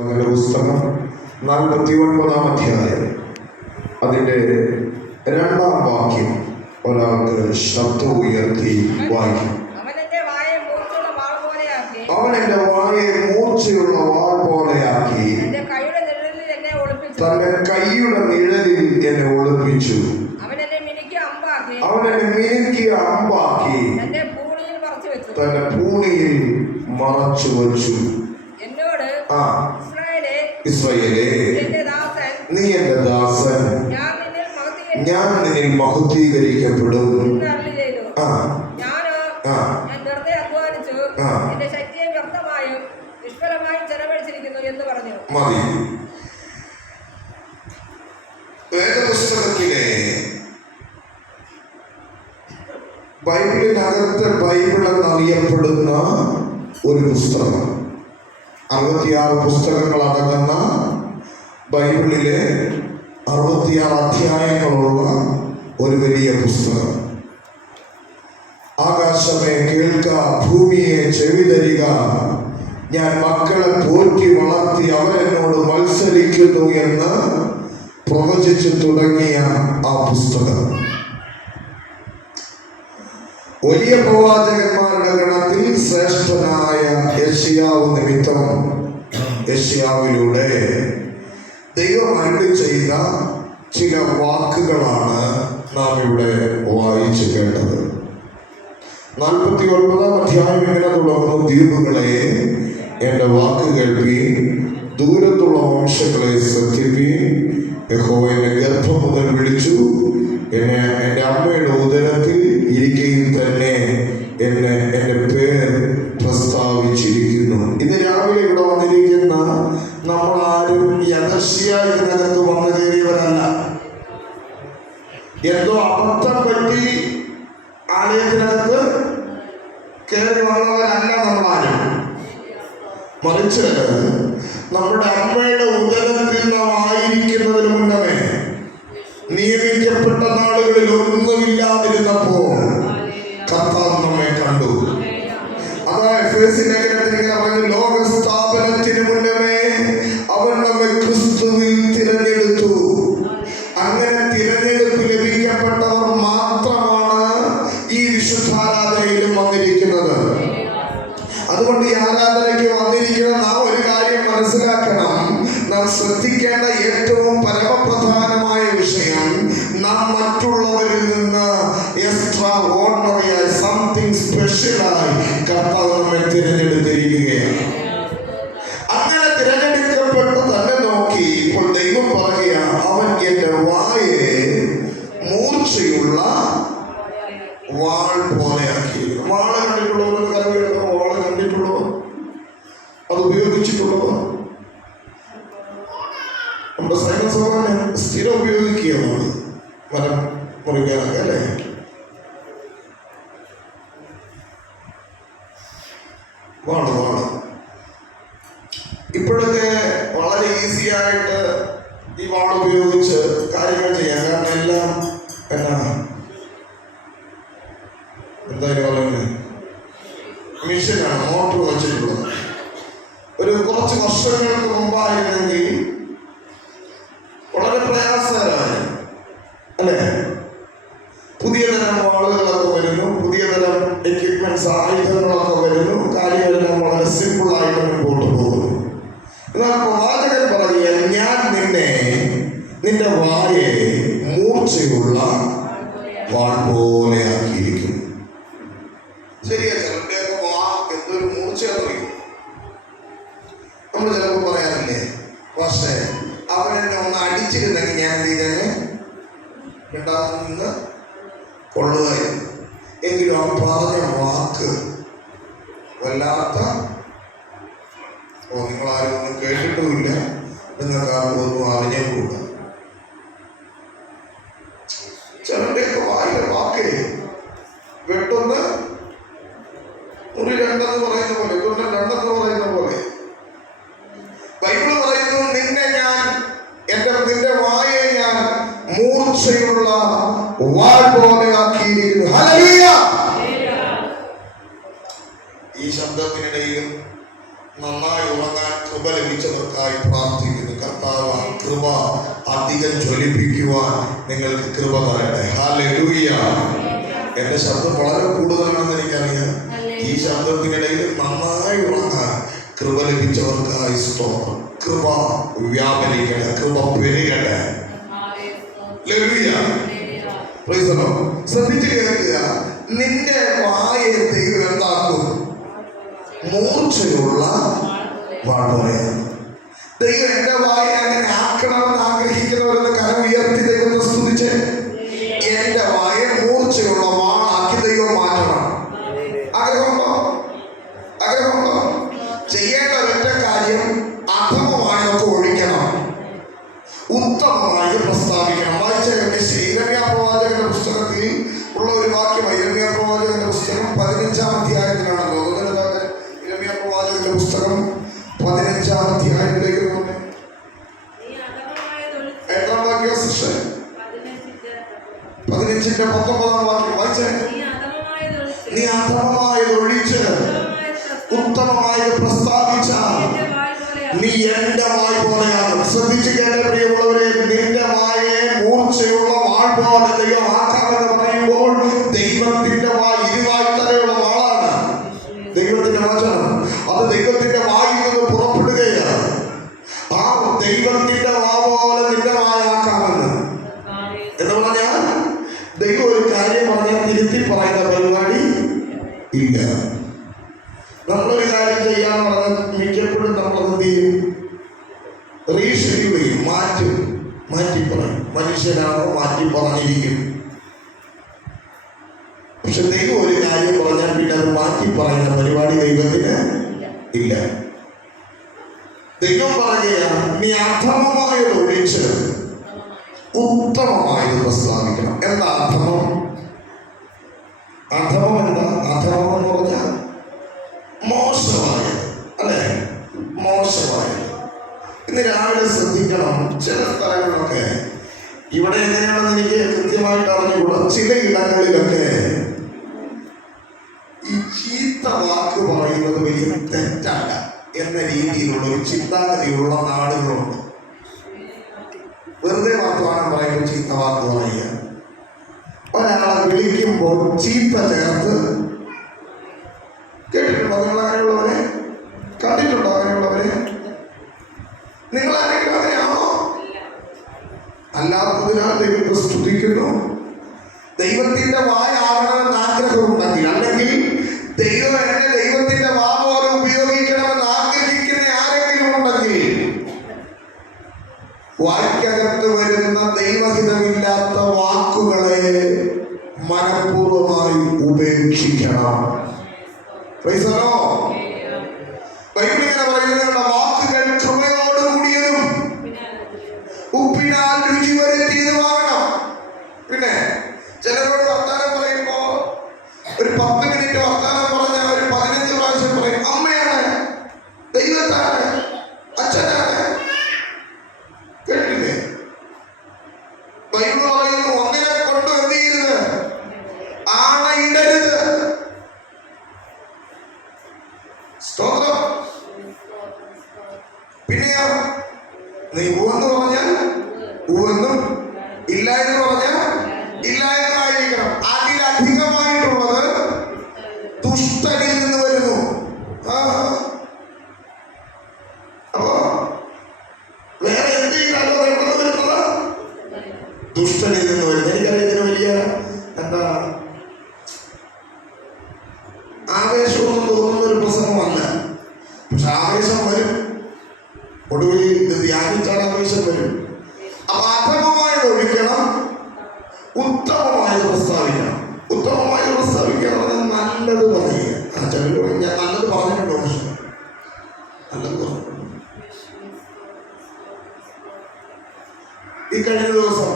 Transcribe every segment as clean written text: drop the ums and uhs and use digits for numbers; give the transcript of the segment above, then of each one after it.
പുസ്തകം 49-ാം അധ്യായം അതിൻ്റെ 2-ാം വാക്യം ഒരാൾക്ക് ശബ്ദം ഉയർത്തി വായിക്കും. അവൻ എന്റെ വായെ മൂർച്ചയുള്ള വാൾ പോലെയാക്കി തന്റെ കൈയുടെ നിഴലിൽ എന്നെ ഒളിപ്പിച്ചു. അവൻ എന്നെ മിനുക്കിയ അമ്പാക്കി തന്റെ പൂണിയിൽ മറച്ചു വച്ചു. ഇസ്രായേലേ, നീ എന്റെ ദാസൻ, ഞാൻ നിന്നിൽ മഹത്വീകരിക്കപ്പെടും. മതി. വേദപുസ്തകത്തിലെ ബൈബിളിനകത്ത് ബൈബിൾ എന്നറിയപ്പെടുന്ന ഒരു പുസ്തകം, 66 പുസ്തകങ്ങൾ അടങ്ങുന്ന ബൈബിളിലെ 66 അധ്യായങ്ങളുള്ള ഒരു വലിയ പുസ്തകം. ആകാശമേ കേൾക്ക, ഭൂമിയെ ചെവിതരിക, ഞാൻ മക്കളെ പോറ്റി വളർത്തി അവരെന്നോട് മത്സരിക്കുന്നു എന്ന് പ്രവചിച്ചു തുടങ്ങിയ ആ പുസ്തകം വലിയ പ്രവാചകന്മാരുടെ ഗണത്തിൽ ശ്രേഷ്ഠനായ യെശയ്യാവ് നിമിത്തം യെശയ്യാവിലൂടെ ദൈവം അരുളി ചെയ്ത ചില വാക്കുകളാണ് നാം ഇവിടെ വായിച്ചു കേട്ടത്. 49-ാം അധ്യായം ഇങ്ങനെ തുടർന്നു: ദ്വീപുകളെ എൻ്റെ വാക്ക് കേൾപ്പീൻ, ദൂരത്തുള്ള വംശങ്ങളെ ശ്രദ്ധിപ്പീൻ. യഹോവ എന്നെ ഗർഭം മുതൽ വിളിച്ചു, എന്നെ എൻ്റെ അമ്മയുടെ ഉദരത്തിൽ ഇരിക്കയിൽ തന്നെ എൻ്റെ പേർ പ്രസ്താവിച്ചിരിക്കുന്നു. ഇന്ന് രാവിലെ ഇവിടെ വന്നിരിക്കുന്ന നമ്മളാരും യദർശിയായി ഇതിനകത്ത് വന്നു കയറിയവരല്ല. എന്തോ അബദ്ധം പറ്റി ആലയത്തിനകത്ത് കയറി വന്നവരല്ല നമ്മളാരും. മറിച്ച് നമ്മുടെ അമ്മയുടെ ഉദരത്തിൽ നാം ആയിരിക്കുന്നതിന് മുന്നമേ നിയമിക്കപ്പെട്ട നാളുകളിൽ ഒന്നുമില്ലാതിരുന്നപ്പോൾ കർത്താവ് നമ്മെ കണ്ടു. അതാ എഫേസ്യ ലേഖനത്തിൽ ഇങ്ങനെ പറഞ്ഞു: ലോക സ്ഥാപനത്തിന് മുന്നമേ അവൻ നമ്മെ ക്രിസ്തുവിൽ തിരഞ്ഞെടുത്തു. അങ്ങനെ തിരഞ്ഞെടുപ്പ് ലഭിക്കപ്പെട്ടവർ മാത്രമാണ് ഈ വിശുദ്ധാരാധനയിലും വന്നിരിക്കുന്നത്. അതുകൊണ്ട് ഈ ആരാധനയ്ക്ക് വന്നിരിക്കുന്ന നാം ഒരു കാര്യം മനസ്സിലാക്കണം. നാം ശ്രദ്ധിക്കേണ്ട ഏറ്റവും പരമപ്രധാനമായ വിഷയം, നാം മറ്റുള്ളവരിൽ നിന്ന് എക്സ്ട്രാ ഓർഡിനറിയായി, സംതിങ് സ്പെഷ്യലായി കർത്താവ് നമ്മെ തിരഞ്ഞെടുത്തിരിക്കുകയാണ്. അങ്ങനെ തിരഞ്ഞെടുക്കപ്പെട്ട് തന്നെ നോക്കി ഇപ്പോൾ ദൈവം പറയുക, അവൻ എന്റെ വായെ മൂർച്ചയുള്ള വാൾ പോലെയാക്കി. വാള് കണ്ടിട്ടുള്ളവർ കരവിടുന്ന വാള് കണ്ടിട്ടുള്ളവർ, അത് ഉപയോഗിച്ചിട്ടുള്ളവർ, നമ്മുടെ സൈന്യസഭനെ സ്ഥിരം ഉപയോഗിക്കുകയാണ് മരം മുറിക്കാനൊക്കെ അല്ലേ. വാള് ഇപ്പോഴൊക്കെ വളരെ ഈസി ആയിട്ട് ഈ വാൾ ഉപയോഗിച്ച് കാര്യങ്ങൾ ചെയ്യാം. കാരണം എല്ലാം എന്തായാലും പറയുന്നത് മിഷനാണ്, മോട്ടർ വെച്ചിട്ടുള്ളത്. ഒരു കുറച്ച് വർഷങ്ങൾക്ക് മുമ്പായിരുന്നെങ്കിൽ വളരെ പ്രയാസകരമായി അല്ലേ. പുതിയ തരം വാളുകളൊക്കെ വരുന്നു, പുതിയ തരം എക്യുപ്മെന്റ്സ്, ആയുധങ്ങളൊക്കെ വരുന്നു, കാര്യങ്ങളെല്ലാം വളരെ സിമ്പിളായിട്ട് മുമ്പോട്ട് പോകുന്നു. എന്നാൽ പ്രവാചകൻ പറയുക, ഞാൻ നിന്റെ വായെ മൂർച്ചയുള്ള വാൾ പോലെയാക്കിയിരിക്കും. ശരിയാ, ചിലരുടെയൊക്കെ വാ എന്തൊരു മൂർച്ചയെന്നറിയും. നമ്മൾ ചിലപ്പോൾ പറയാറില്ലേ, പക്ഷേ അവരെന്നെ ഒന്ന് അടിച്ചിരുന്നെങ്കിൽ ഞാൻ എന്ത് ചെയ്തേനെ, രണ്ടാമത് നിന്ന് കൊള്ളുകയായിരുന്നു. എങ്കിലും ആ പറഞ്ഞ വാക്ക് വല്ലാത്ത, നിങ്ങളാരും ഒന്നും കേട്ടിട്ടുമില്ല, നിങ്ങൾക്കാർക്കും ഒന്നും അറിഞ്ഞുകൂടാ. ചിലരുടെയൊക്കെ വായിലെ വാക്കേ വെട്ടുന്ന മുറി രണ്ടെന്ന് പറയുന്ന പോലെ, തുന്നൽ രണ്ടെന്ന് പറയുന്ന പോലെ ബൈബിൾ പറയുന്നു, നിന്റെ വായെ ഞാൻ മൂർച്ചയുള്ള വാൾ പോലെ ആക്കിയിരിക്കുന്നു. ഹല്ലേലൂയ. ഈ ശബ്ദത്തിനിടയിലും നന്നായി ഉറങ്ങാൻ കൃപ ലഭിച്ചു. ലഭിച്ചവർക്കായി പ്രാർത്ഥിക്കുന്നു. കർത്താവ് കൃപ അധികം ജ്വലിപ്പിക്കുവാൻ നിങ്ങൾക്ക് കൃപ പറയട്ടെ. ഹല്ലേലൂയ. എന്റെ ശബ്ദം വളരെ കൂടുതലാണെന്ന് എനിക്കറിയാം. ഈ ശബ്ദത്തിനിടയിൽ നന്നായി ഉറങ്ങാൻ കൃപ ലഭിച്ചവർക്കായി സ്തോത്രം. കൃപ വ്യാപരിക്കട്ടെ, കൃപ പെരുകട്ടെ. ഹല്ലേലൂയ. Praise the Lord. ശ്രദ്ധിച്ചു കേൾക്കുക. നിന്റെ വായെ ദൈവം എന്താക്കും? മൂർച്ചയുള്ള വാൾ പോലെയാണ്. ദൈവം എന്റെ വായെ അങ്ങനെ ആക്കണമെന്ന് ആഗ്രഹിക്കുന്നവരെന്ന് കരം ഉയർത്തി ദൈവത്തെ സ്തുതിച്ച് എന്റെ വായെ മൂർച്ചയുള്ള വാളാക്കി ദൈവം മാറ്റണം. ആഗ്രഹമുണ്ടോ? ആഗ്രഹമുണ്ടോ? ചെയ്യേണ്ട ഒരൊറ്റ കാര്യം, അധമമായൊക്കെ ഒഴിക്കണം, ഉത്തമമായി പ്രസ്താവിക്കണം. വായിച്ച യിരെമ്യാ പ്രവാചകന്റെ പുസ്തകത്തിൽ ഉള്ള ഒരു വാക്യമായി. യിരെമ്യാ പ്രവാചകന്റെ പുസ്തകം 15-ാം അധ്യായത്തിലാണല്ലോ. യിരെമ്യാ പ്രവാചകന്റെ പുസ്തകം 15-ാം അധ്യായത്തിലേക്ക് പോകുന്നത്. എത്രാം വാക്യം സിസ്റ്റർ? 15-ന്റെ 19-ാം വാക്യം വായിച്ചേ. നീ അധമമായത് ഒഴിച്ച് ഉത്തമമായി പ്രസ്താവിച്ച നീ എന്റെ വായ് പോലെയാകും. ശ്രദ്ധിച്ചു കേട്ട പ്രിയമുള്ളവരെ, നിന്റെ വായെ മൂർച്ചയുള്ള വാൾ പോലെ ദൈവം ആക്കാമെന്ന് പറയുമ്പോൾ ദൈവത്തിന്റെ വായ് ഇരുവായ്ത്തലയുള്ള വാളാണ്. ദൈവത്തിന്റെ വചനം അത് ദൈവത്തിന്റെ വായിൽ നിന്ന് പുറപ്പെടുകയാണ്. ആ ദൈവത്തിന്റെ വാ പോലെ നിന്റെ വായാക്കാമെന്ന് എന്ന് പറഞ്ഞാൽ ദൈവം ഒരു കാര്യം പറഞ്ഞാൽ തിരുത്തി പറയുന്ന പരിപാടി ഇല്ല. നമ്മളൊരു കാര്യം ചെയ്യാന്ന് പറഞ്ഞാൽ മിക്കപ്പോഴും നമ്മളത് എന്ത് ചെയ്യും? റീഷെഡ്യൂൾ ചെയ്യും, മാറ്റി പറയും. മനുഷ്യനാണോ മാറ്റി പറഞ്ഞിരിക്കും. പക്ഷെ ദൈവം ഒരു കാര്യം പറഞ്ഞാൽ പിന്നെ അത് മാറ്റി പറയുന്ന പരിപാടി ദൈവത്തിന് ഇല്ല. ദൈവം പറയുകയാണ്, നീ അധമമായത് ഒഴിച്ച് ഉത്തമമായത് പ്രസ്താവിക്കണം. എന്താ അധമം? അധമം എന്താ? അധമം എന്ന് പറഞ്ഞാൽ മോശമായത്, അല്ലെ? മോശമായത്. ഇന്ന് രാവിലെ ശ്രദ്ധിക്കണം, ചില സ്ഥലങ്ങളിലൊക്കെ, ഇവിടെ എങ്ങനെയാണെന്ന് എനിക്ക് കൃത്യമായിട്ട് അറിഞ്ഞുകൂടാ, ചില ഇടങ്ങളിലൊക്കെ ഈ ചീത്ത വാക്ക് പറയുന്നത് വലിയ തെറ്റല്ല എന്ന രീതിയിലുള്ള ഒരു ചിന്താഗതിയുള്ള നാടുകളുണ്ട്. വെറുതെ വർത്തമാനം പറയുമ്പോൾ ചീത്ത വാക്ക് പറയുക, ഒരാളെ വിളിക്കുമ്പോൾ ചീത്ത ചേർത്ത്. കേട്ടിട്ടുണ്ടോ നിങ്ങൾ അങ്ങനെയുള്ളവരെ? കണ്ടിട്ടുണ്ടോ അങ്ങനെയുള്ളവരെ? നിങ്ങൾ ആരെങ്കിലും അങ്ങനെയാണോ? അല്ലാത്തതിനാൽ ദൈവത്തെ സ്തുതിക്കുന്നു. ദൈവത്തിന്റെ വായ ആവണമെന്ന് ആഗ്രഹമുണ്ടെങ്കിൽ, അല്ലെങ്കിൽ ദൈവം എന്നെ ദൈവത്തിന്റെ വാ പോലെ ഉപയോഗിക്കണമെന്ന് ആഗ്രഹിക്കുന്ന ആരെങ്കിലും ഉണ്ടെങ്കിൽ വായ്ക്കകത്ത് വരുന്ന ദൈവഹിതമില്ലാത്ത വാക്കുകളെ മനഃപൂർവമായി ഉപേക്ഷിക്കണം. Praise the Lord. ബൈബിൾ ഇങ്ങനെ പറയുന്നത്, വാക്കുകൾ കൃപയോട് കൂടിയതും ഉപ്പിനാൽ രുചി വരുത്തിയതുമാകണം. പിന്നെ ചിലരോട് വർത്താനം പറയുമ്പോ ഒരു 10 മിനിറ്റ് വർത്താനം പറഞ്ഞാൽ ഒരു 15 പ്രാവശ്യം പറയും അമ്മയാണ്, ദൈവത്താണ്, അച്ഛനാണ്. കേട്ടില്ലേ? ബൈബിൾ പറയുന്നു, ഒന്നിനെ കൊണ്ട് എന്ത് ചെയ്യരുത്? ആണയിടരുത്. സ്തോത്രം. പിന്നെയോ, നീ ഊന്ന് പറഞ്ഞാൽ ഊന്നും, ഇല്ല എന്ന് പറഞ്ഞാൽ ഇല്ല എന്നായിരിക്കണം. അതിലധികമായിട്ടുള്ളത് ദുഷ്ടനിൽ നിന്ന് വരുന്നു. അപ്പോ വേറെ എന്ത് ചെയ്താലോ എവിടെ വരുന്നത്? ദുഷ്ടനിൽ നിന്ന് വരുന്നത്. എനിക്കറിയാം ഇതിന് വലിയ എന്താ ആവേശമൊന്നും തോന്നുന്ന ഒരു പ്രസംഗമല്ല. പക്ഷെ ആവേശം വരും. ഒടുവിൽ ഇത് ധ്യാനിച്ചാൽ ആവേശം വരും. അപ്പൊ അധമമായത് ഒഴിക്കണം, ഉത്തമമായത് പ്രസ്താവിക്കണം. ഉത്തമമായത് പ്രസ്താവിക്കുക പറഞ്ഞാൽ നല്ലത് പറയുക. ഞാൻ നല്ലത് പറഞ്ഞിട്ടുണ്ടോ? നല്ലത് പറഞ്ഞു. ഈ കഴിഞ്ഞ ദിവസം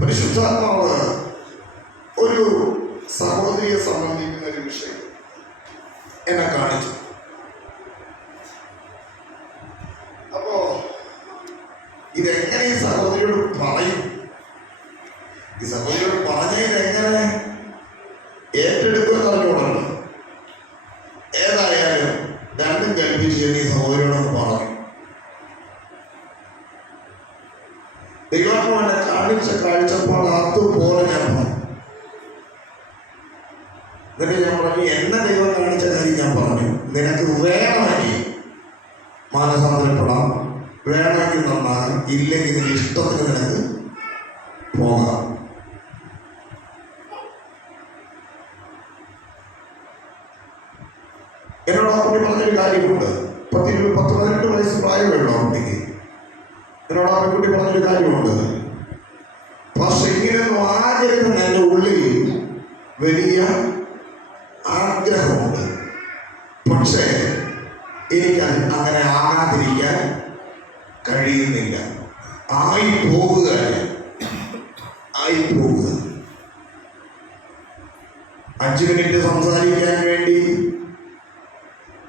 പരിശുദ്ധാത്മാവ് ഒരു സഹോദരിയെ സംബന്ധിക്കുന്ന ഒരു വിഷയം എന്നെ കാണിച്ചു. അപ്പോ ഇതെങ്ങനെ ഈ സഹോദരിയോട് പറയും? ഈ സഹോദരിയോട് പറഞ്ഞ ഇതെങ്ങനെ ഏറ്റെടുക്കുമെന്ന് അറിഞ്ഞോളൂ. ഏതായാലും രണ്ടും കൽപ്പിച്ച് ഈ സഹോദരിയോടൊന്ന് പറഞ്ഞു. ദൈവാത്മാവ് എന്നെ കാണിച്ച കാഴ്ചപ്പാട് അതുപോലെ ഞാൻ പറഞ്ഞു. എന്നിട്ട് ഞാൻ പറഞ്ഞു, എന്നെ ദൈവം കാണിച്ച കാര്യം ഞാൻ പറഞ്ഞു, നിനക്ക് വേണമെങ്കിൽ മാനസാന്തരപ്പെടാം, വേണമെങ്കിൽ നന്നാകും, ഇല്ലെങ്കിൽ നിന്റെ ഇഷ്ടത്തിന് നിനക്ക് പോകാം. എന്നോട് ആ കുട്ടി പറഞ്ഞൊരു കാര്യമുണ്ട്. 10-18 വയസ്സ് പ്രായമുള്ള ആ കുട്ടിക്ക് എന്നോട് ആ കുട്ടി പറഞ്ഞൊരു കാര്യമുണ്ട്. പക്ഷെ ഇങ്ങനെയൊന്നും ആകരുതെന്ന് എൻ്റെ ഉള്ളിൽ വലിയ ആഗ്രഹമുണ്ട്. പക്ഷേ എനിക്ക് അങ്ങനെ ആകാതിരിക്കാൻ കഴിയുന്നില്ല. ആയി പോവുക. 5 മിനിറ്റ് സംസാരിക്കാൻ വേണ്ടി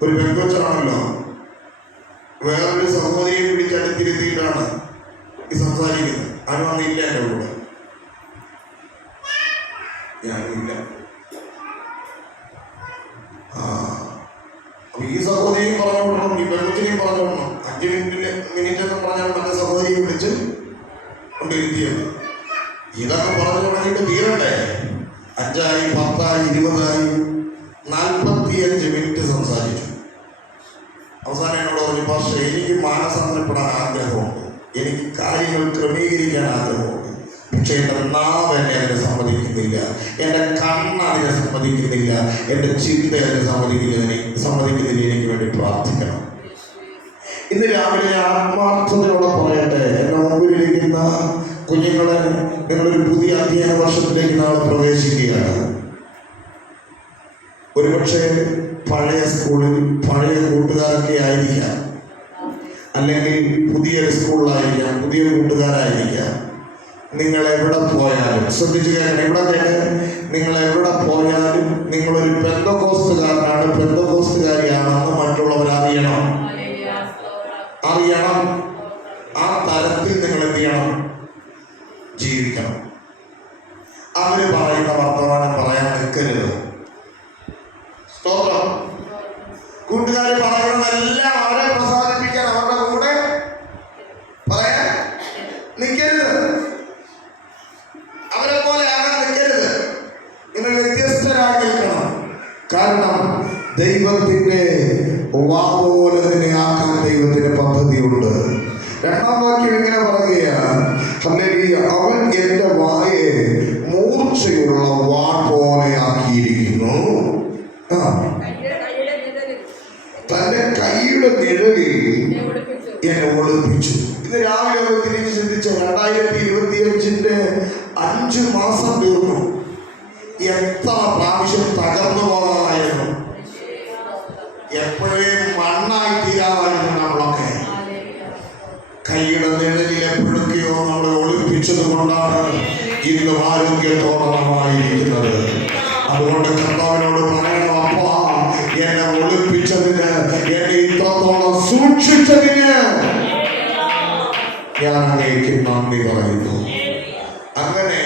ഒരു പെങ്കൊച്ചാണല്ലോ വേറൊരു സഹോദരിയെ പിടിച്ചടുത്തിരുത്തിയിട്ടാണ് ഈ സംസാരിക്കുന്നത്. ആരും വന്നില്ല എൻ്റെ കൂടെ, ഞാനില്ല. അപ്പൊ ഈ സഹോദരിയും പറഞ്ഞു വിടണം, ഈ പെങ്കൊച്ചിനെയും പറഞ്ഞു വിടണം. 5 മിനിറ്റ് എന്ന് പറഞ്ഞാൽ മറ്റേ സഹോദരിയെ വിളിച്ച് കൊണ്ടിരുത്തിയത്. ഇതൊക്കെ പറഞ്ഞു തുടങ്ങിയിട്ട് തീരണ്ടേ? 5 ആയി, 10 ആയി, 20 ആയി, 45 മിനിറ്റ് സംസാരിച്ചു. അവസാനം എന്നോട് പറഞ്ഞു, പക്ഷേ എനിക്ക് മാനസാന്തരപ്പെടാൻ ആഗ്രഹമുണ്ട്, എനിക്ക് കാര്യങ്ങൾ ക്രമീകരിക്കാൻ ആഗ്രഹമുണ്ട്. പക്ഷെ എൻ്റെ നാവ് എന്നെ അതിനെ സമ്മതിക്കുന്നില്ല, എൻ്റെ കണ്ണ് അതിനെ സമ്മതിക്കുന്നില്ല, എൻ്റെ ചിന്ത അതിനെ സമ്മതിക്കുന്നില്ല. എനിക്ക് വേണ്ടി പ്രാർത്ഥിക്കണം. ഇന്ന് രാവിലെ ആത്മാർത്ഥതയോടെ പറയട്ടെ, എൻ്റെ മുമ്പിലിരിക്കുന്ന കുഞ്ഞുങ്ങളെ, നിങ്ങളൊരു പുതിയ അധ്യയന വർഷത്തിലേക്ക് നാളെ പ്രവേശിക്കുകയാണ്. ഒരുപക്ഷെ പഴയ സ്കൂളിൽ പഴയ കൂട്ടുകാരൊക്കെ ആയിരിക്കാം, അല്ലെങ്കിൽ പുതിയൊരു സ്കൂളിലായിരിക്കാം, പുതിയ കൂട്ടുകാരായിരിക്കാം. നിങ്ങൾ എവിടെ പോയാലും ശ്രദ്ധിച്ചു കേൾക്കണം, ഇവിടെ കേട്ട്, നിങ്ങൾ എവിടെ പോയാലും നിങ്ങളൊരു പെന്തക്കോസ്തുകാരനാണ്, പെന്തക്കോസ്തുകാരിയാണെന്ന് മറ്റുള്ളവർ അറിയണം. ആ തരത്തിൽ നിങ്ങൾ എന്ത് ചെയ്യണം? ജീവിക്കണം. അവര് പറയുന്ന വർത്തമാനം പറയാൻ നിൽക്കരുത്. സ്തോത്രം. കൂട്ടുകാർ പറയുന്നതെല്ലാം അവരെ പ്രസാദിപ്പിക്കാൻ അവരുടെ കൂടെ പറയാൻ നിൽക്കരുത്. അവരെ പോലെ ആകാൻ നിൽക്കരുത്. നിങ്ങൾ വ്യത്യസ്തരായി നിൽക്കണം. കാരണം ദൈവത്തിന്റെ വാപോലെ തന്നെ ആക്കാൻ ദൈവത്തിന്റെ പദ്ധതിയുണ്ട്. 2-ാം വാക്യം ഇങ്ങനെ പറയുകയാണ്, അവൻ എന്റെ വായെ മൂർച്ചയുള്ള വാൾ പോലെ ആക്കിയിരിക്കുന്നു, തന്റെ കൈയുടെ നിഴലിൽ എന്നെ ഒളിപ്പിച്ചു. ഇന്ന് രാവിലെ ഒന്ന് തിരിഞ്ഞ് ചിന്തിച്ച 2025 5 മാസം തീർന്നു. എത്ര പ്രാവശ്യം തകർന്നു പോകാമായിരുന്നു, എപ്പോഴേ മണ്ണായി തീരാമായിരുന്നു. നമ്മളൊക്കെ കൈയുടെ നിഴലിൽ എപ്പോഴൊക്കെയോ നമ്മളെ ഒളിപ്പിച്ചത് കൊണ്ടാണ് ഇന്ന് ആരോഗ്യത്തോടമായിരിക്കുന്നത്. അതുകൊണ്ട് കർത്താവിനോട് പറയണം, അപ്പാ എന്നെ ഒളിപ്പിച്ചതിന്, എന്നെ ഇത്രത്തോളം സൂക്ഷിച്ചതിന് ഞാൻ അങ്ങേക്ക് നന്ദി പറയുന്നു. അങ്ങനെ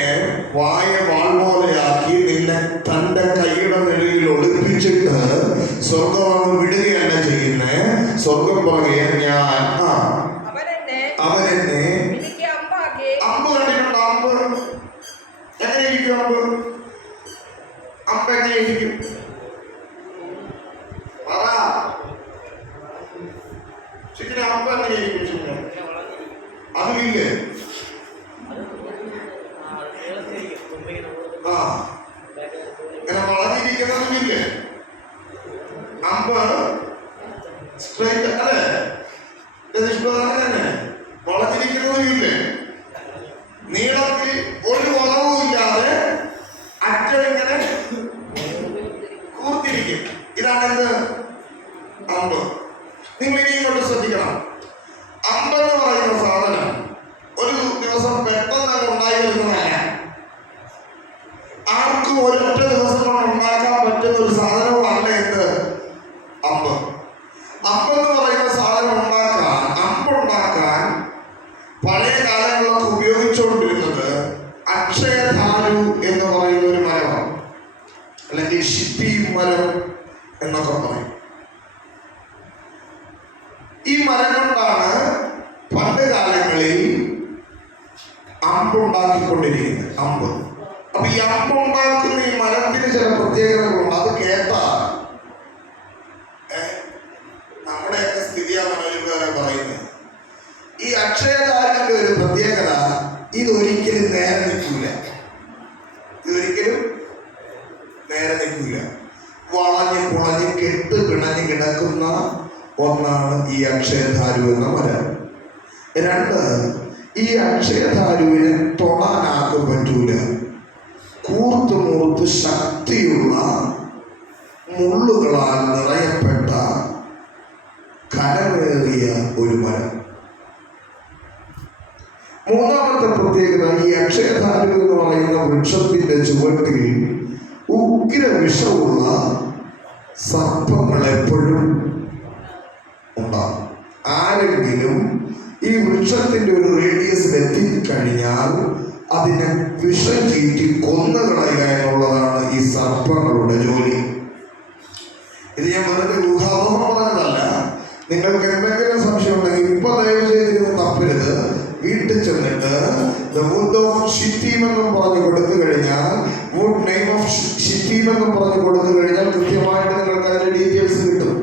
വായ വാൾ പോലെയാക്കി നിന്നെ തന്റെ കൈയുടെ നിഴലിൽ ഒളിപ്പിച്ചിട്ട് സ്വർഗം വിടുകയല്ല ചെയ്യുന്നേ. സ്വർഗം പറയുക, ഞാൻ അവനെന്നെ അമ്പ് കണ്ടിട്ടുണ്ടോ? അമ്പ് എങ്ങനെയിരിക്കും? അമ്പ് എങ്ങനെയിരിക്കും? അമ്പ് എങ്ങനെയിരിക്കും? അതില്ലേ ഇങ്ങനെ വളഞ്ഞിരിക്കുന്നതുമില്ലേ? അമ്പ് സ്ട്രൈറ്റ് അല്ലേ? തന്നെ വളഞ്ഞിരിക്കുന്നതുമില്ലേ? നീളത്തിൽ ഒരു വളവുമില്ലാതെ അറ്റം ഇങ്ങനെ കൂർത്തിരിക്കും. ഇതാണെന്ത്? അമ്പ്. നിങ്ങൾ ഇനി ഇങ്ങോട്ട് ശ്രദ്ധിക്കണം. അമ്പെന്ന് പറയുന്ന സാധനം അമ്പുണ്ടാക്കിക്കൊണ്ടിരിക്കുന്നത്. അമ്പ്. അപ്പൊ ഈ അമ്പുണ്ടാക്കുന്ന ഈ മരത്തിന് ചില പ്രത്യേകതകളുണ്ട്. അത് കേട്ടാൽ നമ്മുടെയൊക്കെ സ്ഥിതിയാണ് പറയുന്നത്. ഈ അക്ഷയധാരിയുടെ ഒരു പ്രത്യേകത, ഇതൊരിക്കലും നേരെ നിൽക്കൂല. ഇതൊരിക്കലും നേരെ നിൽക്കൂല. വളഞ്ഞ് പുളഞ്ഞ് കെട്ട് പിണഞ്ഞ് കിടക്കുന്ന ഒന്നാണ് ഈ അക്ഷയധാരു എന്ന മരം. രണ്ട്, ഈ അക്ഷയധാരുവിനെ തൊടാനാർക്കും പറ്റൂല. കൂർത്ത് ശക്തിയുള്ള മുള്ളുകളാൽ നിറയപ്പെട്ട കനമേറിയ ഒരു മരം. മൂന്നാമത്തെ പ്രത്യേകത, ഈ അക്ഷയധാരു എന്ന് പറയുന്ന വൃക്ഷത്തിന്റെ ചുവട്ടിൽ ഉഗ്ര വിഷമുള്ള സർപ്പങ്ങൾ എപ്പോഴും ഉണ്ടാകും. ആരെങ്കിലും ഈ വൃക്ഷത്തിന്റെ ഒരു റേഡിയസിൽ എത്തിക്കഴിഞ്ഞാൽ അതിനെ വിഷം ചീറ്റി കൊന്നുകളയുക എന്നുള്ളതാണ് ഈ സർപ്പങ്ങളുടെ ജോലി. ഇത് ഞാൻ വെറുതെ ഊഹാപോഹം പറഞ്ഞതല്ല. നിങ്ങൾക്ക് എന്തെങ്കിലും സംശയം ഉണ്ടെങ്കിൽ ഇപ്പൊ ദയവ് ചെയ്തിരുന്ന് തപ്പരുത്. വീട്ടിൽ ചെന്നിട്ട് ദ വുഡ് ഓഫ് ഷിറ്റീം എന്നും പറഞ്ഞു കൊടുത്തു കഴിഞ്ഞാൽ, വുഡ് നെയിം ഓഫ് ഷിറ്റീം എന്നും പറഞ്ഞു കൊടുത്തു കഴിഞ്ഞാൽ കൃത്യമായിട്ട് നിങ്ങൾക്ക് അതിന്റെ ഡീറ്റെയിൽസ് കിട്ടും.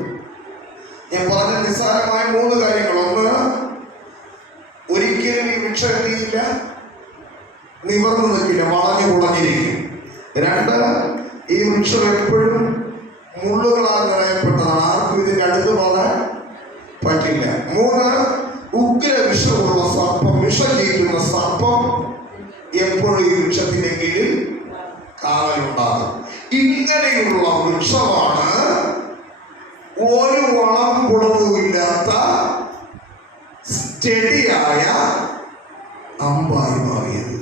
ഞാൻ പറഞ്ഞ നിസ്സാരമായ 3 കാര്യങ്ങൾ. ഒന്ന്, ഒരിക്കലും ഈ വൃക്ഷം എന്തിയില്ല, നിവർന്നു നിൽക്കില്ല, വളഞ്ഞു പുളഞ്ഞിരിക്കും. 2, ഈ വൃക്ഷം എപ്പോഴും മുള്ളുകളാൽ നിറയപ്പെട്ടതാണ്. ആർക്കും ഇതിന്റെ അടുത്ത് പോകാൻ പറ്റില്ല. 3, ഉഗ്ര വിഷമുള്ള സർപ്പം, വിഷം ചീറ്റുന്ന സർപ്പം എപ്പോഴും ഈ വൃക്ഷത്തിന്റെ കീഴിൽ കാവലുണ്ടാകും. ഇങ്ങനെയുള്ള വൃക്ഷമാണ് ഒരു വളം പുളവുമില്ലാത്ത സ്റ്റഡിയായ അമ്പായി മാറിയത്.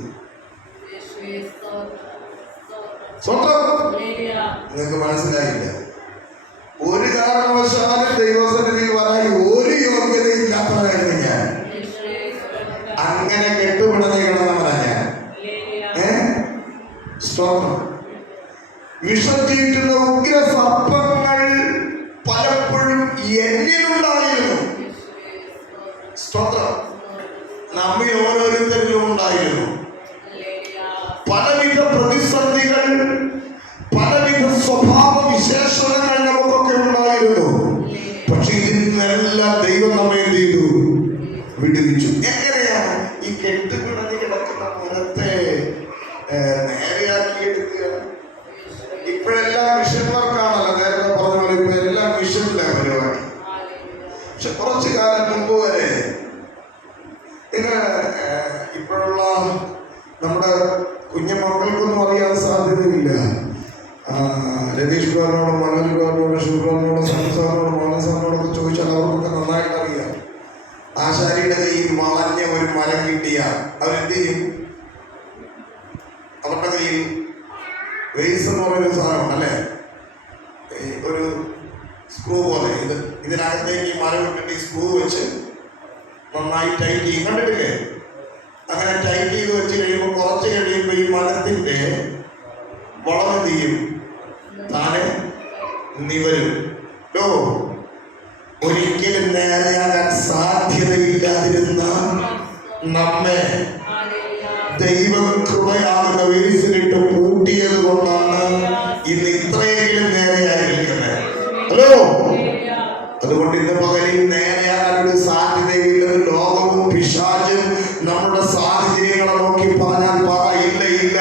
നിങ്ങൾക്ക് മനസ്സിലായില്ല? ഒരു കാരണവശാലും ദൈവസന്നിധിയിൽ വരാൻ ഒരു യോഗ്യതയില്ലാത്തവരായിരുന്നു ഞാൻ. അങ്ങനെ കെട്ടുപിടന്ന് കിടന്നവരാ ഞാൻ. സ്തോത്രം. വിഷം ചീറ്റുന്ന ഉഗ്ര സർപ്പങ്ങൾ പലപ്പോഴും എന്നിലുണ്ടായിരുന്നു. സ്തോത്രം. നമ്മിൽ ഓരോരുത്തരിലും ഉണ്ടായിരുന്നു. പലവിധ പ്രതിസന്ധികൾ, പലവിധ സ്വഭാവ വിശേഷണങ്ങൾ നമുക്കൊക്കെ ഉണ്ടായിരുന്നു. പക്ഷെ ഇതിൽ നിന്നെല്ലാം ദൈവം നമ്മെ എന്ത് ചെയ്തു? വിടുവിച്ചു. എങ്ങനെയാണ് ഈ കെട്ടുപിണഞ്ഞ് കിടക്കുന്ന മരത്തെ നേരെയാക്കിയെടുക്കുക? ഇപ്പോഴെല്ലാം മിഷൻ വർക്കാണല്ലോ. നേരത്തെ പറഞ്ഞ പോലെ ഇപ്പൊ എല്ലാം മിഷനിലെ പരിപാടി. പക്ഷെ കുറച്ചു കാലം മുമ്പ് വരെ ഇപ്പോഴുള്ള നമ്മുടെ കുഞ്ഞുമക്കൾക്കൊന്നും അറിയാൻ സാധ്യതയില്ല. രതീഷ് കുമാറിനോടും മനോജ് കുമാറിനോടും ശിവകുമാറിനോടും സംസാറിനോടും മാനസാറിനോടൊക്കെ ചോദിച്ചാൽ അവർക്കൊക്കെ നന്നായിട്ട് അറിയാം. ആശാരിയുടെ കയ്യിൽ വളഞ്ഞ ഒരു മരം കിട്ടിയാൽ അവരെന്ത് ചെയ്യും? അവരുടെ കയ്യിൽ വെയ്സ് എന്ന് പറയുന്ന സാധനമുണ്ട് അല്ലേ, ഒരു സ്ക്രൂ പോലെ. ഇതിനകത്തേക്ക് ഈ മരം ഇട്ടിട്ട് ഈ സ്ക്രൂ വെച്ച് നന്നായി ടൈറ്റ് ചെയ്യും. കണ്ടിട്ടില്ലേ? അങ്ങനെ ടൈറ്റ് ചെയ്ത് വെച്ച് കഴിയുമ്പോൾ കുറച്ച് കഴിയുമ്പോൾ ഈ മരത്തിന്റെ വളം എന്ത് ചെയ്യും? താനെ നിവരും. ഒരിക്കലും നേരെയാകാൻ സാധ്യതയില്ലാതിരുന്ന നമ്മെ ദൈവം കൃപയാകുന്ന വേസിലിട്ട് പൂട്ടിയത് കൊണ്ടാണ് ഇന്ന് ഇത്രയെങ്കിലും നേരെയായി നിൽക്കുന്നത്. ഹലോ. അതുകൊണ്ട് ഇന്ന് പകലിൽ നേരെയാകാൻ ഒരു സാധ്യതയില്ലെന്ന് ലോകവും പിശാചും നമ്മുടെ സാഹചര്യങ്ങളെ നോക്കി പറഞ്ഞാൽ പറയില്ല. ഇല്ല,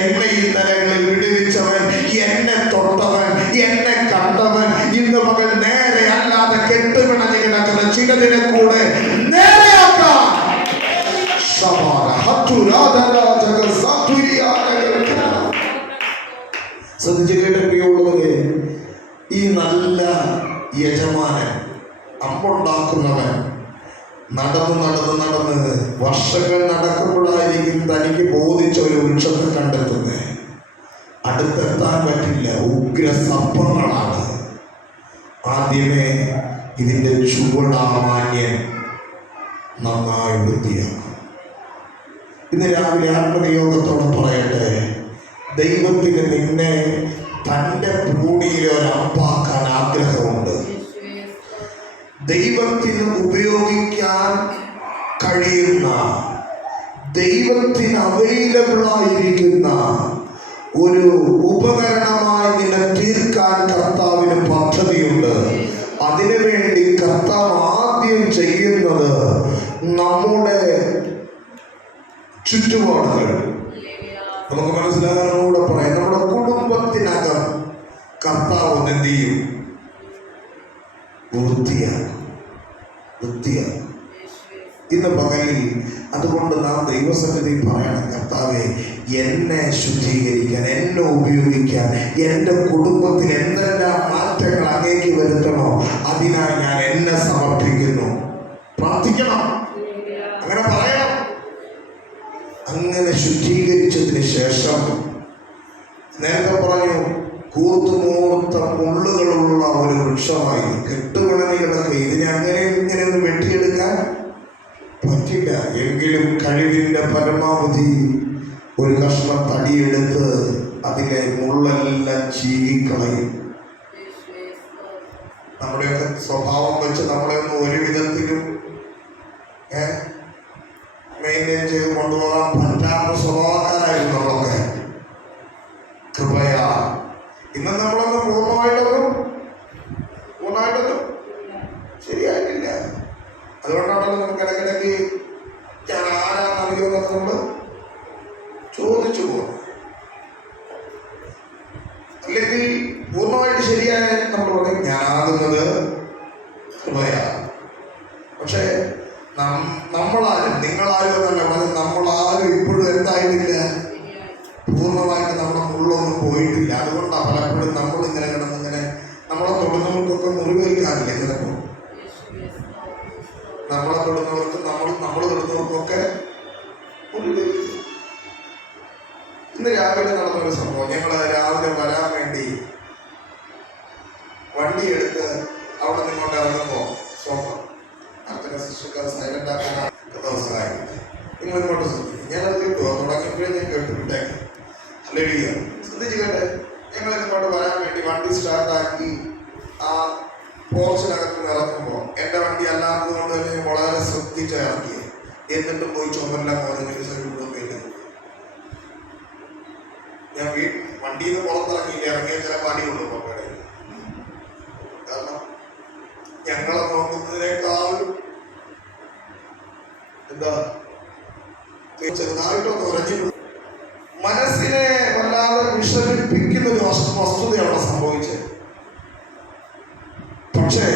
എന്നെ ഇന്നലകളിൽ വിടുവിച്ചവൻ, എന്നെ തൊട്ടവൻ, എന്നെ കണ്ടവൻ ഇന്ന് പകൽ നേരെ അല്ലാതെ കെട്ടുപിണഞ്ഞ് കിടക്കുന്ന ചിലതിനെ കൂടെ നേരെയാക്കാം. ശ്രദ്ധിച്ചു കേട്ട പ്രിയമുള്ളവരെ, ഈ നല്ല യജമാനൻ, അമ്പുണ്ടാക്കുന്നവൻ നടന്ന് വർഷങ്ങൾ നടക്കുമ്പോഴായിരിക്കും തനിക്ക് ബോധിച്ച ഒരു വൃക്ഷത്തെ കണ്ടെത്തുന്നത്. അടുത്തെത്താൻ പറ്റില്ല, ഉഗ്ര സർപ്പങ്ങളാണ്. ആദ്യമേ ഇതിന്റെ ചുവടാമാന്യൻ നന്നായി വൃത്തിയാക്കും. ഇന്ന് രാവിലെ ആത്മനിയോഗത്തോടെ പറയട്ടെ, ദൈവത്തിന് നിന്നെ തൻ്റെ ഭൂമിയിൽ ഒരമ്പാക്കാൻ ആഗ്രഹമുണ്ട്. ദൈവത്തിന് ഉപയോഗിക്കാൻ കഴിയുന്ന, ദൈവത്തിന് അവൈലബിൾ ആയിരിക്കുന്ന ഒരു ഉപകരണമായി നിന്നെ തീർക്കാൻ കർത്താവിന് പദ്ധതിയുണ്ട്. അതിനുവേണ്ടി കർത്താവ് ആദ്യം ചെയ്യുന്നത് നമ്മുടെ ചുറ്റുപാടുകൾ നമുക്ക് മനസ്സിലാകാനോടെ പറയാം. നമ്മുടെ കുടുംബത്തിനകം കർത്താവ് എന്ത് ചെയ്യും? വൃത്തിയാക്കും. ഇന്ന് പകലിൽ അതുകൊണ്ട് നാം ദൈവസന്നിധി പറയണം, കർത്താവെ എന്നെ ശുദ്ധീകരിക്കാൻ, എന്നെ ഉപയോഗിക്കാൻ, എൻ്റെ കുടുംബത്തിൽ എന്തെല്ലാം മാറ്റങ്ങൾ അങ്ങേക്ക് വരുത്തണോ അതിനായി ഞാൻ എന്നെ സമർപ്പിക്കുന്നു. പ്രാർത്ഥിക്കണം, അങ്ങനെ പറയണം. അങ്ങനെ ശുദ്ധീകരിച്ചതിന് ശേഷം നേരത്തെ പറഞ്ഞു കൂർത്തുമൂർത്ത മുള്ളുകളുള്ള ഒരു വൃക്ഷമായി കെട്ടുവിളനികളൊക്കെ ഇതിനെ അങ്ങനെ ഇങ്ങനെയൊന്നും വെട്ടിയെടുക്കാൻ പറ്റില്ല. എങ്കിലും കഴിവിൻ്റെ പരമാവധി ഒരു കഷ്ണം തടിയെടുത്ത് അതിലെ മുള്ളെല്ലാം ചീകിക്കളയും. നമ്മുടെയൊക്കെ സ്വഭാവം വെച്ച് നമ്മളെയൊന്നും ഒരു വിധത്തിലും മെയിൻറ്റെയിൻ ചെയ്ത് കൊണ്ടുപോകാൻ പറ്റാത്ത സ്വഭാവക്കാരായിരുന്നു നമ്മളൊക്കെ. കൃപയാ ഇന്ന് നമ്മളൊന്നും പൂർണ്ണമായിട്ടൊന്നും ശരിയായിട്ടില്ല. അതുകൊണ്ടാണല്ലോ നമുക്ക് ഇടയ്ക്കിടയ്ക്ക് ഞാൻ ആരാന്നറിയുമെന്നൊക്കെ നമ്മൾ ചോദിച്ചു പോകും. അല്ലെങ്കിൽ പൂർണ്ണമായിട്ട് ശരിയായ നമ്മൾ പറയും ഞാനാകുന്നത് കൃപയാ. പക്ഷെ നമ്മളാരും നിങ്ങളാരും എന്നല്ല പറഞ്ഞത്, നമ്മളാരും ഇപ്പോഴും എന്തായിട്ടില്ല, പൂർണ്ണമായിട്ട് നമ്മുടെ മുള്ളൊന്നും പോയിട്ടില്ല. അതുകൊണ്ടാണ് പലപ്പോഴും നമ്മൾ ഇങ്ങനെ കിടന്നിങ്ങനെ നമ്മളെ തൊടുന്നവർക്കൊക്കെ മുറിവേൽക്കാറില്ല. ചിലപ്പോൾ നമ്മളെ തൊടുന്നവർക്ക് നമ്മൾ തൊടുന്നവർക്കൊക്കെ മുറിവേൽക്കും. ഇന്ന് രാവിലെ നടന്നൊരു സംഭവം, ഞങ്ങൾ രാവിലെ വരാൻ വേണ്ടി വണ്ടി എടുത്ത് അവിടെ നിങ്ങോട്ട് ഇറങ്ങുമ്പോൾ സ്വന്തം അച്ഛനെ ശിശുക്കാർ സൈലന്റ് ആക്കുന്ന ദിവസമായി നിങ്ങൾ ഇങ്ങോട്ട് ശ്രദ്ധിക്കും. ഞാനത് കേട്ടു, തുടങ്ങിയപ്പോഴേ ഞാൻ കേട്ടിട്ടേക്ക് അല്ലെങ്കിൽ ശ്രദ്ധിച്ചു കേട്ടെ. ഞങ്ങൾ ഇങ്ങോട്ട് വരാൻ വേണ്ടി വണ്ടി സ്റ്റാർട്ടാക്കി ആ പോർച്ചിനകത്ത് ഇറങ്ങുമ്പോൾ എൻ്റെ വണ്ടി അല്ലാത്തത് കൊണ്ട് തന്നെ വളരെ ശ്രദ്ധിച്ച് ഇറക്കി. എന്നിട്ടും പോയി ചുമല്ലാം കുറഞ്ഞൊരു സൈഡിലൂടെ പോയില്ല. ഞാൻ വണ്ടിയിൽ നിന്ന് പുറത്തിറങ്ങിയില്ല, ഇറങ്ങിയ ചില പണിയുള്ളൂ പപ്പയുടെ. കാരണം ഞങ്ങളെ നോക്കുന്നതിനേക്കാൾ എന്താ ചെറുതായിട്ടൊന്ന് ഉറഞ്ഞിട്ടുണ്ട്. മനസ്സിനെ വല്ലാതെ വിഷമിപ്പിക്കുന്ന ഒരു വസ്തുതയാണ് സംഭവിച്ചത്. പക്ഷേ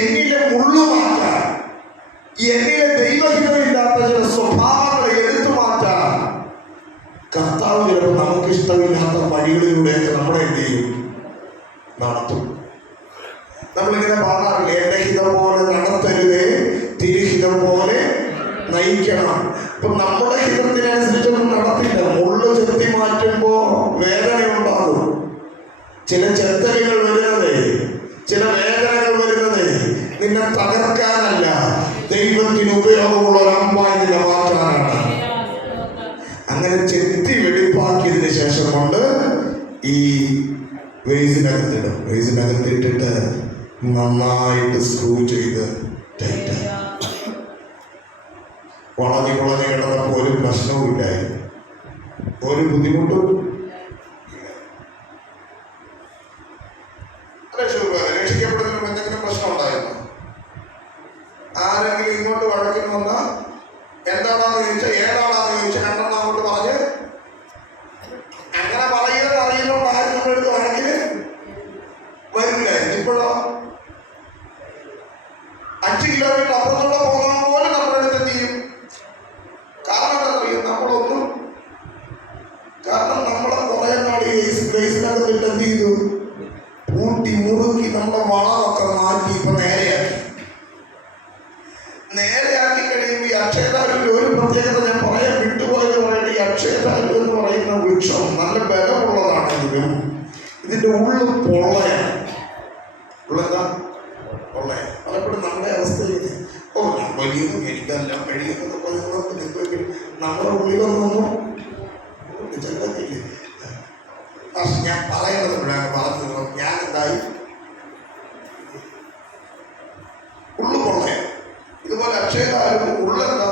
എന്നിലെ മുള്ളു മാറ്റാൻ, എന്നിലെ ദൈവഹിതമില്ലാത്ത ചില സ്വഭാവങ്ങളെ എടുത്തു മാറ്റാൻ കർത്താവ് ചിലപ്പോൾ നമുക്ക് ഇഷ്ടമില്ലാത്ത വഴികളിലൂടെയൊക്കെ നമ്മളെ എന്ത് ചെയ്യും? നടത്തും. നമ്മളിങ്ങനെ പാടാറില്ലേ, എന്റെ ഹിതം പോലെ നടത്തരുതേ, തിരുഹിതം പോലെ നയിക്കണം. അപ്പൊ നമ്മുടെ ഹിതത്തിനനുസരിച്ചൊന്നും നടത്തില്ല. മുള്ളു ചെത്തി മാറ്റുമ്പോ വേദനയുണ്ടാകും. ചില ചെത്തലുകൾ വരുന്നത്, ചില വേദനകൾ വരുന്നത് നിന്നെ തകർക്കാനല്ല, ദൈവത്തിന് ഉപയോഗമുള്ള ഒരു അമ്പായി നിന്നെ മാറ്റാനാണ്. അങ്ങനെ ചെത്തി വെടിപ്പാക്കിയതിന് ശേഷം കൊണ്ട് ഈ വെയ്സിനകത്തിടും. വെയ്സിനകത്തിട്ടിട്ട് നന്നായിട്ട് സ്ക്രൂ ചെയ്ത് ടൈറ്റ്. വളഞ്ഞു കിടന്നപ്പോൾ ഒരു പ്രശ്നവും ഇല്ലായിരുന്നു, ഒരു ബുദ്ധിമുട്ടും ഇല്ല. രക്ഷിക്കപ്പെടുന്നതിനും എന്തെങ്കിലും പ്രശ്നം ഉണ്ടായിരുന്നു? ആരെങ്കിലും ഇങ്ങോട്ട് വഴക്കിന് വന്നാൽ എന്താണെന്ന് ചോദിച്ചാൽ, ഏതാണെന്ന് ചോദിച്ചാൽ രണ്ടെണ്ണം അങ്ങോട്ട് പറഞ്ഞ് അങ്ങനെ പറയുന്നത് അറിയുന്നതുകൊണ്ട് ആരും നമ്മളെടുത്ത് വഴക്കിന് വരില്ലായിരുന്നു. ഇപ്പോഴോ 5 കിലോമീറ്റർ അപ്പുറത്തോടെ പോകാൻ പോലും നമ്മളെടുത്ത് എന്ത് ചെയ്യും? കാരണം എന്താ അറിയും? കാരണം നമ്മളെ കുറെ നാൾ ബേസിനകത്തിട്ട് എന്ത് ചെയ്തു? പൂട്ടി മുറുക്കി നമ്മളെ വളമൊക്കെ മാറ്റി ഇപ്പൊ നേരെയാക്കി കഴിയുമ്പോൾ ഈ അക്ഷയതാലിന്റെ ഒരു പ്രത്യേകത ഞാൻ പറയാൻ വിട്ടുപോയത് പറയട്ടെ. ഈ അക്ഷയതാലി എന്ന് പറയുന്ന വൃക്ഷം നല്ല ബലമുള്ളതാണെങ്കിലും ഇതിന്റെ ഉള്ളു പൊള്ളയാണ്. ഉള്ളെന്താ? പൊള്ളയാണ്. പലപ്പോഴും നമ്മുടെ അവസ്ഥയിൽ ഞാൻ വലിയതും എനിക്കെല്ലാം കഴിയുന്നതൊക്കെ പറയുന്നത് നമ്മുടെ ഉള്ളിലൊന്നും ചെല്ലത്തില്ല. പക്ഷെ ഞാൻ പറയുന്നത് പറഞ്ഞു ഞാൻ എന്തായി? ഉള്ളു പൊള്ളയാണ്. ഇതുപോലെ അക്ഷയതാലും ഉള്ളെന്താ?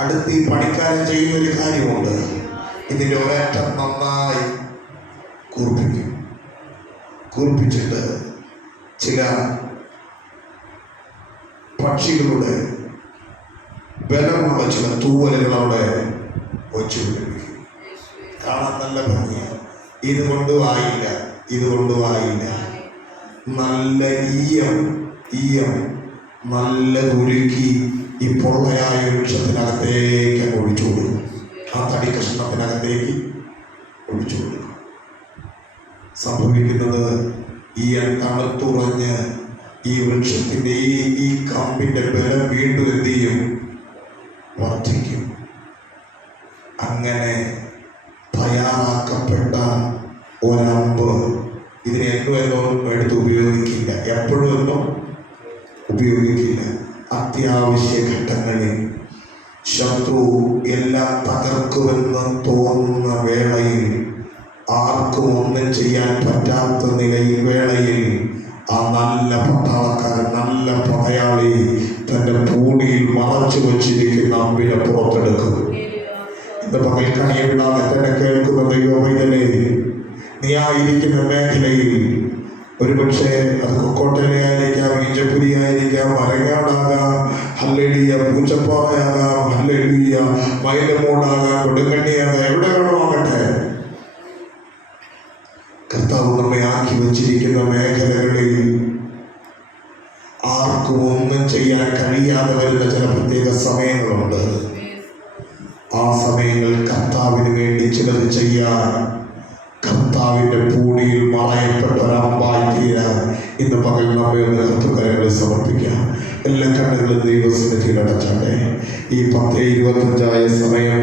അടുത്ത് ഈ പണിക്കാരൻ ചെയ്യുന്ന ഒരു കാര്യമുണ്ട്. ഇതിൻ്റെ ഒരറ്റം നന്നായി കൂർപ്പിച്ചിട്ട് ചില പക്ഷികളുടെ ബലമുള്ള ചില തൂവലുകൾ അവിടെ വച്ചു പിടിപ്പിക്കും. കാണാൻ നല്ല ഭംഗിയാണ്. ഇതുകൊണ്ട് വായില്ല. നല്ല ഈയം നല്ല ഉരുക്കി ഈ പൊള്ളയായ വൃക്ഷത്തിനകത്തേക്ക് ഒഴിച്ചു കൊടുക്കും. ആ തടി കഷ്ണത്തിനകത്തേക്ക് ഒഴിച്ചു കൊടുക്കും. സംഭവിക്കുന്നത് ഈ തണുത്തുറഞ്ഞ് ഈ വൃക്ഷത്തിൻ്റെ ഈ കമ്പിൻ്റെ ബലം വീണ്ടും എന്ത് ചെയ്യും? വർദ്ധിക്കും. അങ്ങനെ തയ്യാറാക്കപ്പെട്ട ഒരമ്പ് ഇതിനെ എന്നും എടുത്ത് ഉപയോഗിക്കില്ല, എപ്പോഴും ഒന്നും ഉപയോഗിക്കില്ല. അത്യാവശ്യ ഘട്ടങ്ങളിൽ ശത്രു എല്ലാം തകർക്കുമെന്ന് തോന്നുന്ന വേളയിൽ, ആർക്കും ഒന്നും ചെയ്യാൻ പറ്റാത്ത വേളയിൽ ആ നല്ല പട്ടാളക്കാരൻ, നല്ല പടയാളി തൻ്റെ പൂടിയിൽ മറച്ചു വച്ചിരിക്കുന്ന അമ്പിനെ പുറത്തെടുക്കും. ഇന്ന് പകൽക്കണിയിടാതെ തന്നെ കേൾക്കുന്ന ദൈവവൈതലേ, നീ ആയിരിക്കുന്ന മേഖലയിൽ ഒരുപക്ഷെ അത് കൊക്കോട്ടയിലായിരിക്കാം, ഈഞ്ചപ്പുരിയായിരിക്കാം, മരങ്ങാടാകാം, ഹല്ലേലൂയ പൂച്ചപ്പാറയാകാം, ഹല്ലേലൂയ മൈലമൂടാകാം, കൊടുങ്കണ്ണിയാകാം, എവിടെ വേണമാകട്ടെ, കർത്താവ് നമ്മെ ആക്കി വച്ചിരിക്കുന്ന മേഖലകളിൽ ആർക്കും ഒന്നും ചെയ്യാൻ കഴിയാതെ വരുന്ന ചില പ്രത്യേക സമയങ്ങളുണ്ട്. ആ സമയങ്ങൾ കർത്താവിന് വേണ്ടി ചിലത് ചെയ്യാൻ, കർത്താവിൻ്റെ പൂടിയിൽ മറയപ്പെട്ട ഒരമ്പായി തീരാൻ ഇന്ന് പകൽ നമ്മെ ഒന്ന് കർത്തൃകരങ്ങളിൽ സമർപ്പിക്കാം. എല്ലാ കണ്ണുകളും ദൈവസന്നിധിയിൽ അടച്ചാട്ടെ. ഈ 10:25 സമയം